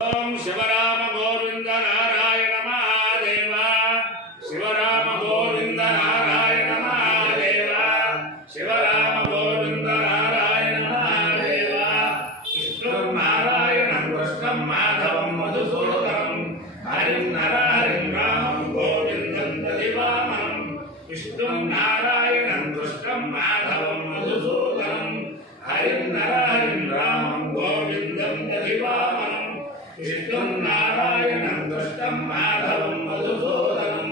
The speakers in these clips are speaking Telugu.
ओम शिवराम गोविंद नारायण महादेव शिवराम गोविंद नारायण महादेव शिवराम गोविंद नारायण महादेव विष्णु नारायण कृष्ण माधव मधुसूदनम हरिं नरहरिं रामं गोविंदं दधिवामनं विष्णु नारायण कृष्ण माधव मधुसूदनम हरिं नरहरिं रामं गोविंदं दधिवामनं विष्णु नारायण कृष्ण माधव मधुसूदनम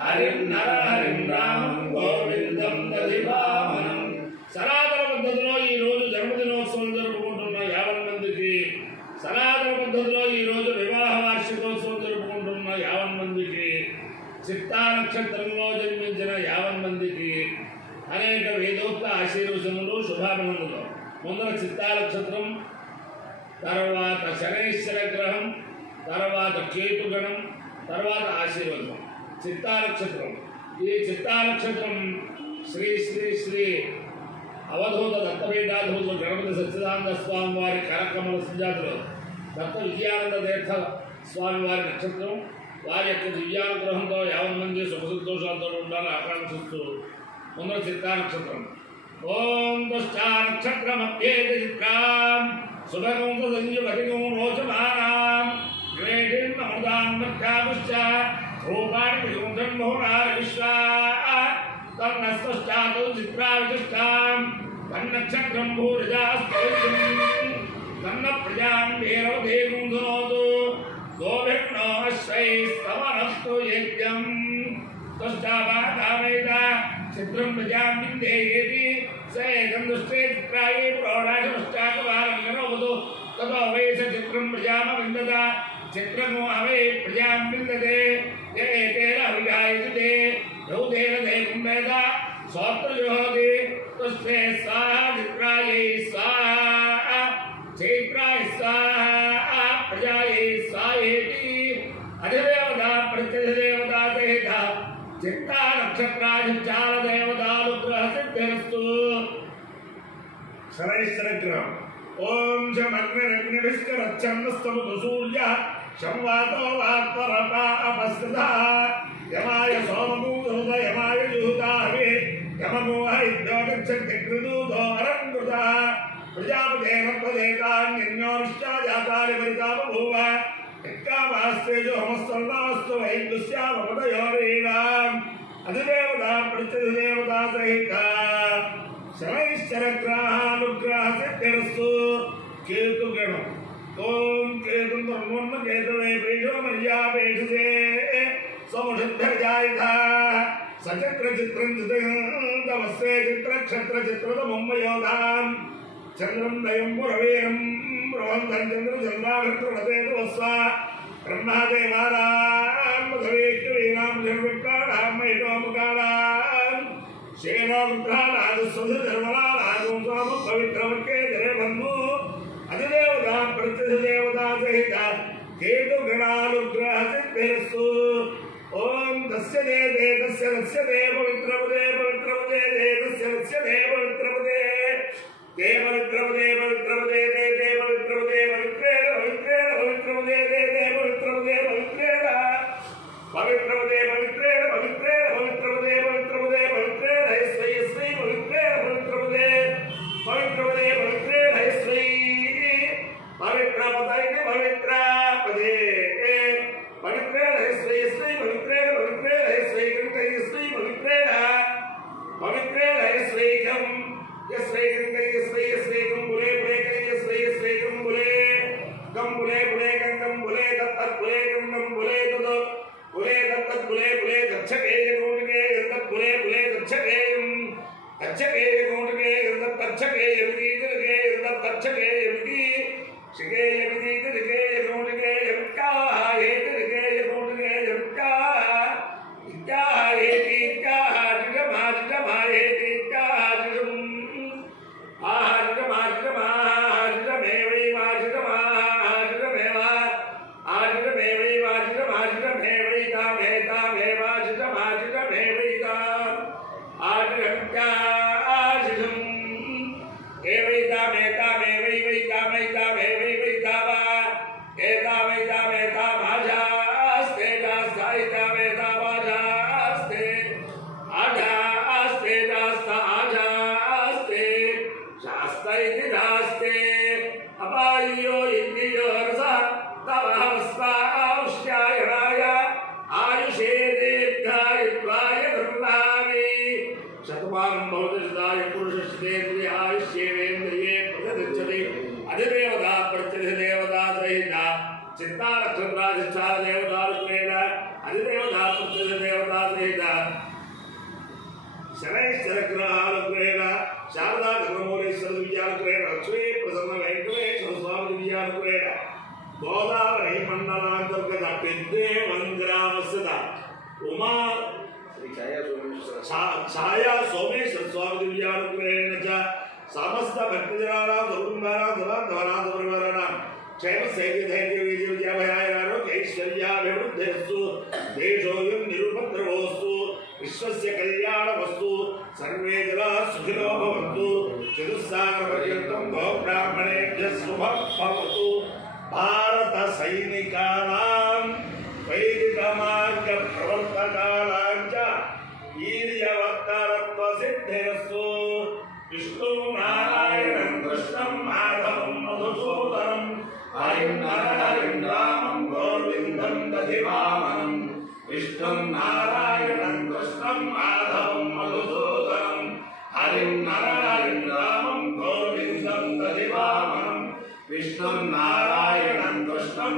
हरिं नरहरिं रामं गोविंदं दधिवामनं సనాతన పద్ధతిలో ఈ రోజు జన్మదినోత్సవం జరుపుకుంటున్న 50 మందికి సనాతన పద్ధతిలో ఈ రోజు వివాహ వార్షికోత్సవం జరుపుకుంటున్న 50 మందికి చిత్తా నక్షత్రంలో జన్మించిన 50 మందికి అనేక వేదోక్త ఆశీర్వచనలు శుభాభినందనలు. ముందర చిత్తా నక్షత్రం, తర్వాత శనైశ్వర గ్రహం, తర్వాత కేతుగణం, తర్వాత ఆశీర్వాదం. చిత్తా నక్షత్రం, ఈ చిత్తా నక్షత్రం శ్రీ శ్రీ శ్రీ అవధూత దత్తపీఠాధూత గణపతి సచ్చిదానంద స్వామి వారి కరకమల సంజాతులు దత్త విజయానంద తీర్థ స్వామి వారి నక్షత్రం. వారి యొక్క దివ్యానుగ్రహంతో 50 మంది సుఖ సంతోషాలతో ఉండాలని ఆకాంక్షిస్తూ ముందర చిత్తా నక్షత్రం. ఓం దుష్టా నక్షత్రమప్యేతి చిత్రాం సుభగం సంజీవతిగం రోచమానాం గ్రేటిన్ అమృతాం మధ్యాపుశ్చ రూపాణి యుంధన్మోహనార విశ్వా తన్నస్పశ్చాతు చిత్రా విశిష్టాం తన్నక్షత్రం భూరిజాస్తోత్రం తన్న ప్రజాం వీరవదేవం ధునోతు గోభిర్నో అశ్వైస్తవనస్తు యజ్ఞం తుష్టావాకామేత చిత్రం ప్రజాం విందేయేతి సేకం దుష్టే చిత్రాయే ప్రౌఢాశమష్టాకవారం గణవతు తతో వై స చిత్రం ప్రజామ విందత చిత్రమో అవై ప్రజాం విందతే ఏతేన అవిజాయతే యౌదేన దేవం వేద సోత్రజోహతి తుష్టే స్వాహా చిత్రాయే స్వాహా చైత్రాయ స్వాహా ప్రజాయే స్వాహేతి అధిదేవత ప్రత్యధిదేవత సహిత చిత్తా నక్షత్రాధిచార దేవతానుగ్రహ సిద్ధిరస్తు. శనైశ్వర గ్రహం. ఓం శమగ్నిరగ్నిభిష్కరచ్చన్నస్తమతు సూర్య సంవాతో వాత్పరప అపస్కృత యమాయ సోమమూదోద యమాయ జూతావే యమమోహ ఇద్యోగచ్చంతి కృదూతో అరంకృత ప్రజాపతేన పదేతాన్యన్యో విశ్వాజాతాని పరితాపభూవ యక్కామాస్తేజో హమస్తల్లాస్తు వైద్యుస్యామపదయోరీణాం అధిదేవతా ప్రత్యధిదేవతా సహిత శనైశ్వర గ్రహానుగ్రహ సిద్ధిరస్తు. కేతుగణం. ఓం కేతుం ధర్మోన్మ కేతవే పేషో మర్యాపేషసే సమశుద్ధర్జాయుధ సచక్ర చిత్రం చిత్రవస్తే చిత్రక్షత్ర చిత్రతమయోధాం చంద్రం దయం పురవీరం బృహంతం చంద్ర చంద్రాభిప్రవతేతు వస్వ బ్రహ్మదేవానాం మధవేక్యవీనాం జన్విప్రాణాం మహితోముఖానాం శేనోగ్రహానాదుస్వధు ధర్మలానాగం స్వామ పవిత్రవక్కే జరేభన్ను అధిదేవత ప్రత్యధిదేవతా సహిత కేతుగణానుగ్రహ సిద్ధిరస్తు. ఓం తస్య దేదే తస్య తస్యదే పవిత్రపదే పవిత్రపదే దే తస్య తస్యదే పవిత్రపదే దే పవిత్రపదే పవిత్రపదే దే దే పవిత్రపదే పవిత్రేణ పవిత్రేణ పవిత్రపదే దే దే పవిత్రపదే పవిత్రేణ పవిత్రపదే పవిత్రేణ పవిత్రేణ పవిత్రపదే పవిత్రపదే పవిత్రేణ యస్వై యస్వై పవిత్రేణ పవిత్రపదే పవిత్రపదే పవిత్రేణ యస్వై పవిత్రపదైన పవిత్రపదే పవిత్రేణ యస్వై యస్వై పవిత్రేణ పవిత్రేణ యస్వై కంఠై యస్వై పవిత్రేణ పవిత్రేణ యస్వైకం యస్వై కంఠై యస్వై యస్వైకం బులే బులే కై యస్వై యస్వైకం బులే గం బులే బులే గంగం బులే దత్తత్ బులే గంగం బులే తదో బులే దత్తత్ బులే బులే గచ్చకేయ గౌణికే దత్తత్ బులే బులే గచ్చకేయం గచ్చకేయ గౌణికే దత్తత్ గచ్చకేయ విదీదకే దత్తత్ గచ్చకేయ విదీ శికేయ విదీదకే గౌణికే యక్కా ఏతకే గౌణికే యక్కా ఇక్కా ఏతి ఇక్కా జిగమా ఏతి ఇక్కా జిగం ఆహారిగమా జిగమేవై వాజిగమా జిగమేవా ఆజిగమేవై వాజిగమా జిగమేవై తామే తామే వాజిగమా జిగమేవై తాం ఆజిగంకా ఆజిగం ఏవై తామే తామే వై వై తామై తామే వై వై తావా ఏ తామే चित्तारक्षत्राधिष्ठान देवतारुद्रेण अधिदेवता पुत्रदेवता सहित शनैश्चरग्रहानुग्रहेण शारदा धर्ममूलेश्वर दिव्यानुग्रहेण लक्ष्मी प्रसन्न वेंकटेश्वर स्वामी दिव्यानुग्रहेण गोदावरी मंडलांतर्गत पेद्देवं ग्रामस्थित उमा छाया सोमेश्वर स्वामी दिव्यानुग्रहेण च समस्त भक्तजनानां कुटुंबानां सदान्तवनां परिवाराणां क्षेम स्थैर्य विजय विजयाभयारोग्यैश्वर्याभिवृद्धिरस्तु देशोऽयं निरुपद्रवोऽस्तु विश्वस्य कल्याणमस्तु सर्वे जनाः सुखिनो भवन्तु चतुस्सागरपर्यन्तं गोब्राह्मणेभ्यः शुभं भवतु भारत सैनिकानां वैदिकमार्गप्रवर्तकानां च वीर्यवत्तरत्वसिद्धिरस्तु विष्णु नारायणं कृष्णं माधवं मधुसूदनं हरिं हरिं रामं गोविन्दं दधिवामनं विष्णु नारायणं कृष्णं माधवं मधुसूदनं हरिं हरिं रामं गोविन्दं दधिवामनं विष्णु नारायणं कृष्णं